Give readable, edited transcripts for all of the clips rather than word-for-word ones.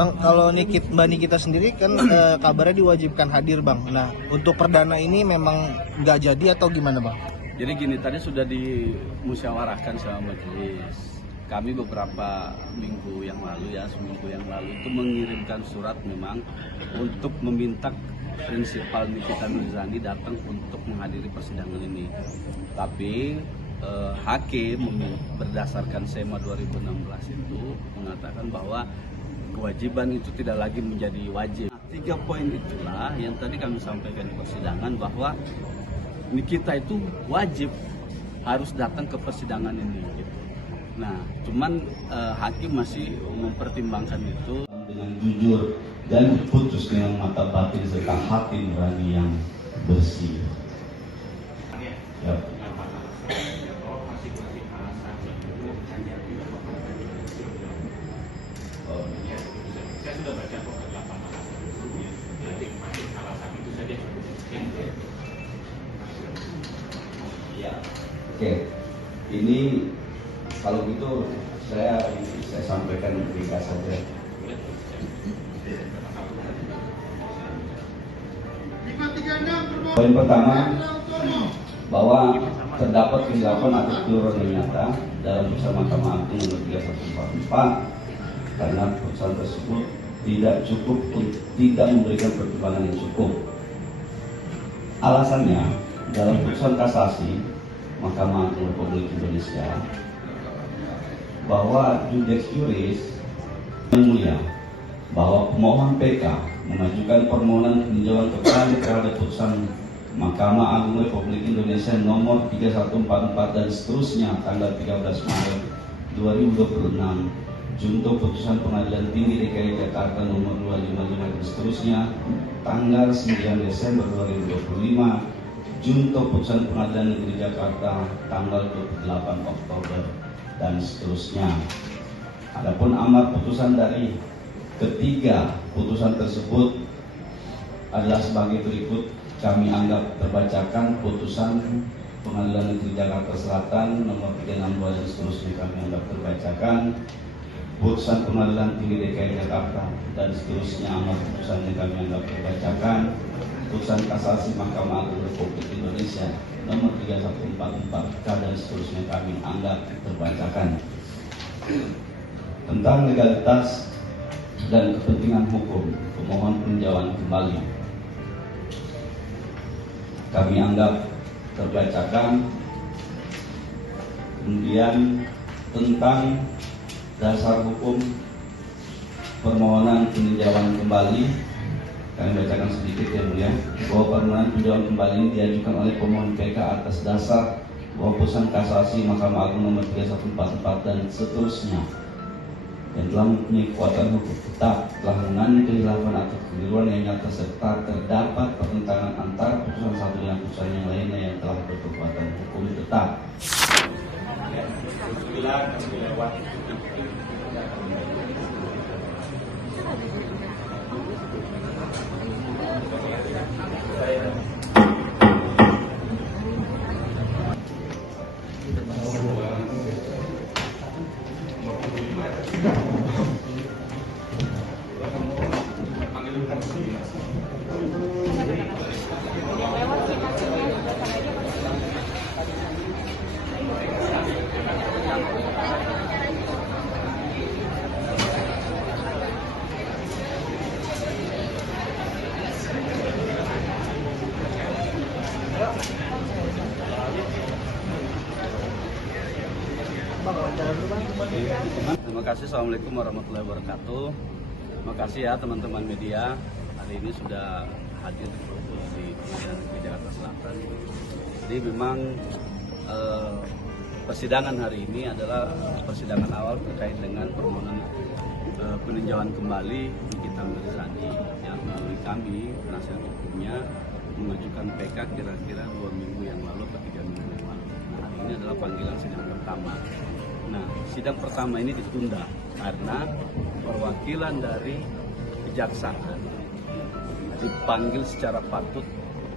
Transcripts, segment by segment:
Bang, kalau Mbak Nikita sendiri kan kabarnya diwajibkan hadir, Bang. Nah, untuk perdana ini memang nggak jadi atau gimana, Bang? Jadi gini, tadi sudah dimusyawarahkan sama majelis. Kami beberapa minggu yang lalu seminggu yang lalu itu mengirimkan surat memang untuk meminta prinsipal Nikita Mirzani datang untuk menghadiri persidangan ini. Tapi hakim berdasarkan SEMA 2016 itu mengatakan bahwa kewajiban itu tidak lagi menjadi wajib. 3 poin itulah yang tadi kami sampaikan di persidangan bahwa Nikita itu wajib harus datang ke persidangan ini. Gitu. Nah, cuman hakim masih mempertimbangkan itu dengan jujur dan putus dengan mata batin serta hati nurani yang bersih. Ya. Saya sudah baca kok 8 alasan itu, jadi masih alasan itu saja. Ya. Oke. Ini kalau gitu saya sampaikan ringkas saja. Poin pertama, bahwa terdapat kesilapan atau keliruan yang nyata dalam putusan Mahkamah Agung nomor 3144 karena putusan tersebut tidak memberikan pertimbangan yang cukup. Alasannya, dalam putusan kasasi Mahkamah Agung Republik Indonesia bahwa Judex Juris yang mulia bahwa pemohon PK mengajukan permohonan peninjauan kembali terhadap putusan Mahkamah Agung Republik Indonesia nomor 3144 dan seterusnya tanggal 13 Maret 2026 junto putusan Pengadilan Tinggi DKI Jakarta nomor 255 dan seterusnya tanggal 9 Desember 2025 junto putusan Pengadilan Negeri Jakarta tanggal 28 Oktober dan seterusnya. Adapun amar putusan dari ketiga putusan tersebut adalah sebagai berikut. Kami anggap terbacakan putusan Pengadilan Negeri Jakarta Selatan nomor 362 dan seterusnya kami anggap terbacakan. Putusan Pengadilan Tinggi DKI Jakarta dan seterusnya amar putusan yang kami anggap terbacakan. Putusan Kasasi Mahkamah Agung Republik Indonesia nomor 3144 dan seterusnya kami anggap terbacakan. Tentang legalitas dan kepentingan hukum pemohon peninjauan kembali kami anggap terbacakan. Kemudian tentang dasar hukum permohonan peninjauan kembali kami bacakan sedikit ya mulia, bahwa permohonan peninjauan kembali ini diajukan oleh pemohon PK atas dasar bahwa putusan kasasi Mahkamah Agung nomor 3144 dan seterusnya yang telah mempunyai kekuatan hukum tetap telah mengandung kehilafan atau kekeliruan yang nyata serta terdapat pertentangan antara putusan satu dengan putusan yang lainnya yang telah berkekuatan hukum tetap. Terima kasih. Assalamualaikum warahmatullahi wabarakatuh. Terima kasih ya teman-teman media, hari ini sudah hadir di Pengadilan Negeri Jakarta Selatan. Jadi memang persidangan hari ini adalah persidangan awal terkait dengan permohonan peninjauan kembali Nikita Mirzani yang melalui kami penasihat hukumnya mengajukan PK kira-kira 2 minggu yang lalu atau 3 minggu yang lalu. Nah, hari ini adalah panggilan sidang pertama. Nah, sidang pertama ini ditunda karena perwakilan dari kejaksaan dipanggil secara patut,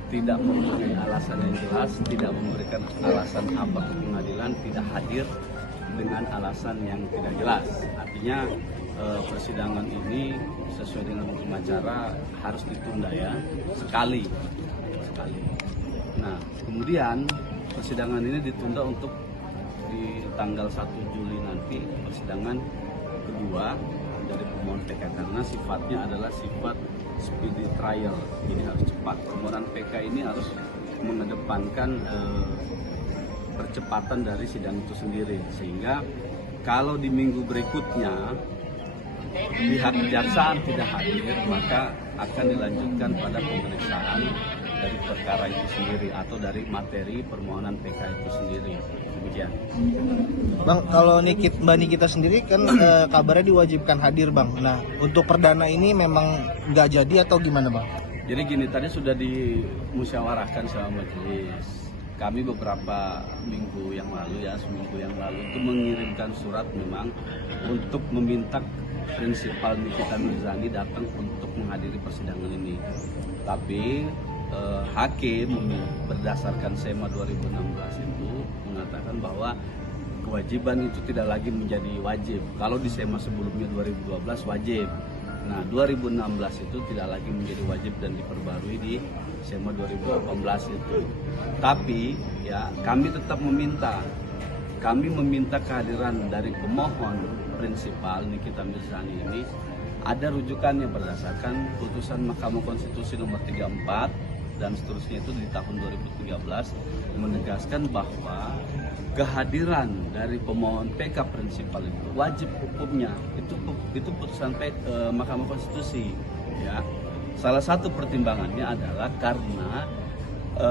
tidak mempunyai alasan yang jelas, tidak memberikan alasan apa ke pengadilan, tidak hadir dengan alasan yang tidak jelas. Artinya persidangan ini sesuai dengan hukum acara harus ditunda ya sekali. Nah, kemudian persidangan ini ditunda untuk di tanggal 1 Juli nanti persidangan kedua dari pemohon PK karena sifatnya adalah sifat speedy trial, jadi harus cepat. Permohonan PK ini harus mengedepankan percepatan dari sidang itu sendiri, sehingga kalau di minggu berikutnya pihak kejaksaan tidak hadir, maka akan dilanjutkan pada pemeriksaan dari perkara itu sendiri atau dari materi permohonan PK itu sendiri. Demikian. Bang, kalau Mbak Nikita sendiri kan kabarnya diwajibkan hadir, Bang. Nah, untuk perdana ini memang nggak jadi atau gimana, Bang? Jadi gini, tadi sudah dimusyawarahkan sama majelis. Kami beberapa minggu yang lalu ya, seminggu yang lalu itu mengirimkan surat memang untuk meminta prinsipal Nikita Mirzani datang untuk menghadiri persidangan ini. Tapi hakim berdasarkan SEMA 2016 itu mengatakan bahwa kewajiban itu tidak lagi menjadi wajib. Kalau di SEMA sebelumnya 2012 wajib. Nah, 2016 itu tidak lagi menjadi wajib dan diperbarui di SEMA 2018 itu. Tapi ya kami tetap meminta kehadiran dari pemohon prinsipal Nikita Mirzani ini ada rujukannya berdasarkan putusan Mahkamah Konstitusi nomor 34 dan seterusnya itu di tahun 2013 menegaskan bahwa kehadiran dari pemohon PK prinsipal itu wajib hukumnya, itu putusan Mahkamah Konstitusi ya. Salah satu pertimbangannya adalah karena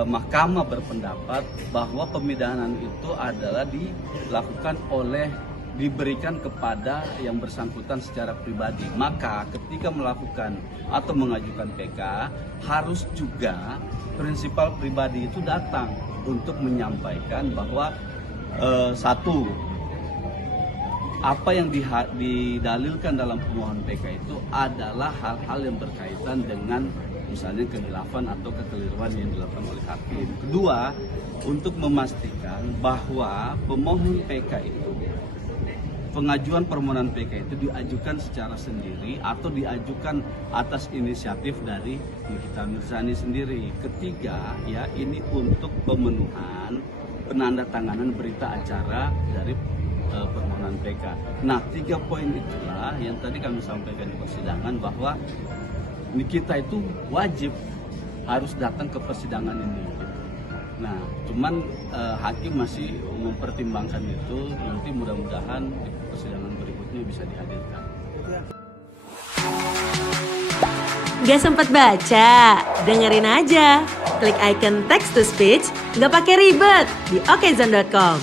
Mahkamah berpendapat bahwa pemidanaan itu adalah dilakukan diberikan kepada yang bersangkutan secara pribadi. Maka ketika melakukan atau mengajukan PK harus juga prinsipal pribadi itu datang untuk menyampaikan bahwa satu, apa yang didalilkan dalam pemohon PK itu adalah hal-hal yang berkaitan dengan misalnya kehilafan atau kekeliruan yang dilakukan oleh hakim. Kedua, untuk memastikan bahwa pemohon PK itu, pengajuan permohonan PK itu diajukan secara sendiri atau diajukan atas inisiatif dari Nikita Mirzani sendiri. Ketiga, ya ini untuk pemenuhan penandatanganan berita acara dari permohonan PK. Nah, 3 poin itulah yang tadi kami sampaikan di persidangan bahwa Nikita itu wajib harus datang ke persidangan ini. Nah, cuman hakim masih mempertimbangkan itu. Nanti mudah-mudahan di persidangan berikutnya bisa dihadirkan. Gak sempat baca? Dengerin aja. Klik icon text to speech, gak pakai ribet di okezone.com.